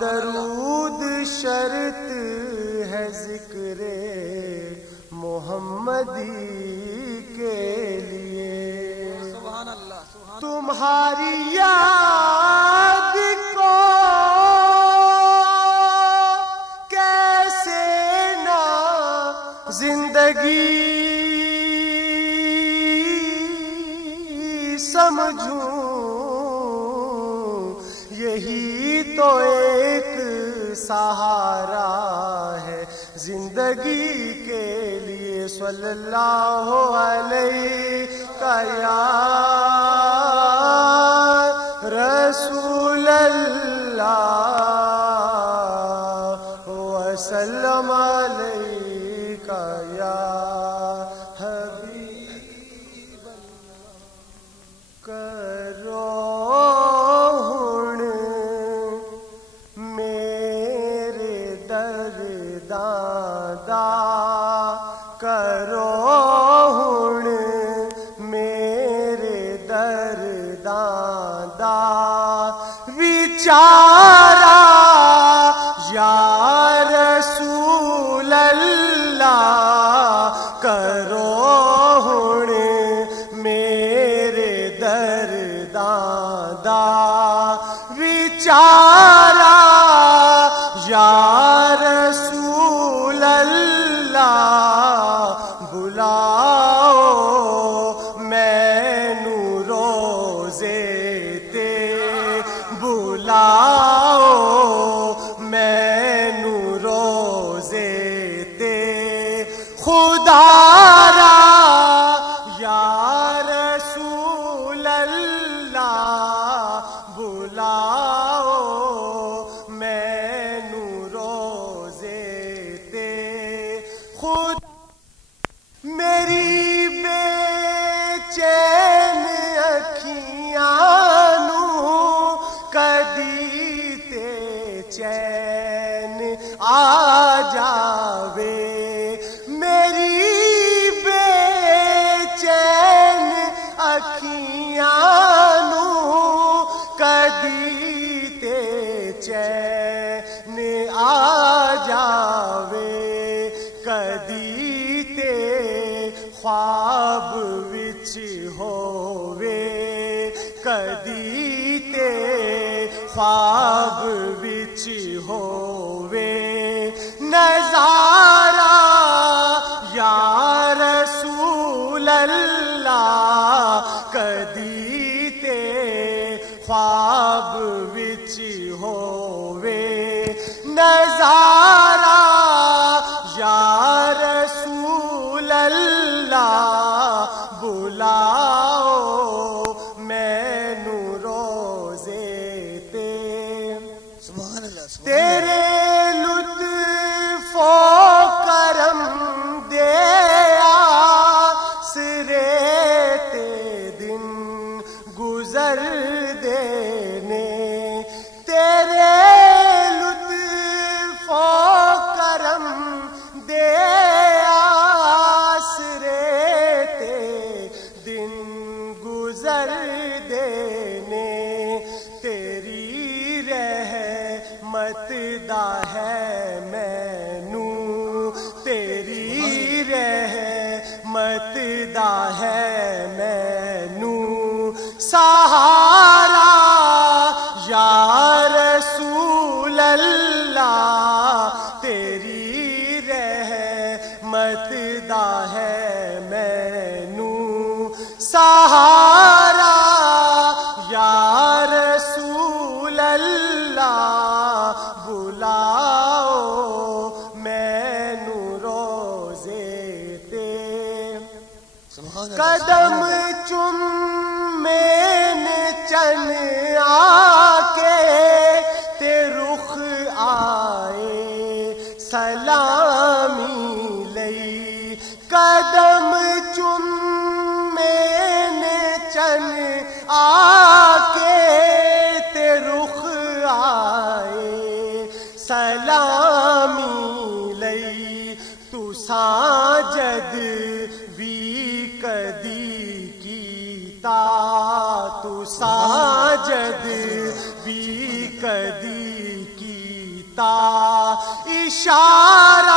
درود شرط ہے ذکر محمدی کے لیے. سبحان اللہ سبحان. تمہاری یاد کو کیسے نہ زندگی سمجھوں، یہی تو ایک سہارا ہے زندگی کے لیے. صلی اللہ علیہ یا رسول اللہ وسلم علیک یا حبیب اللہ. کرو کرو ہن میرے درداں دا وچارا یا رسول اللہ. کرو ہن میرے درداں دا وچارا یا رسول اللہ. بلاؤ مینو روزے تے، بلاؤ مینو روزے تے خدا را یا رسول اللہ. بلاؤ مینو روزے تے خدا. میری بے چین اکھیاں نو کدی تے چین آ جاوے. میری بے چین اکھیاں نو کدی تے چین آ جاوے. کدی خواب وچ ہووے، کدی تے خواب وچ ہووے نظارہ یا رسول اللہ. کدی تے خواب وچ ہووے نظارہ یا رسول اللہ. بلاؤ مینو روزے تے. سبحان اللہ. تیرے لطف و کرم دے آسرے تے دن گزر دینے. تیرے لطف و کرم دے تیری رحمت دا ہے مینو، تیری رحمت دا ہے مینو سہارا یا رسول اللہ. تیری رحمت دا ہے مینو سہارا یا رسول اللہ. بلاؤ مینو روزے تے. قدم چومین چن آ کے تے رخ آئے سلامی لئی. قدم چم میں نے چن آ کے تے رخ آئے سلامی لئی تو ساجد بھی کدی کیتا تو ساجد بھی کدی کیتا اشارہ